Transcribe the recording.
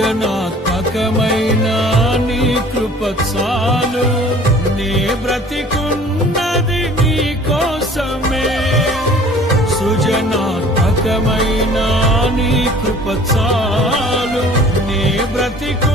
సృజనాత్మకమైన నీ కృపత్సాలు నే బ్రతికున్నది నీ కోసమే. సృజనాత్మకమైన నీ కృపత్సాలు నే బ్రతికు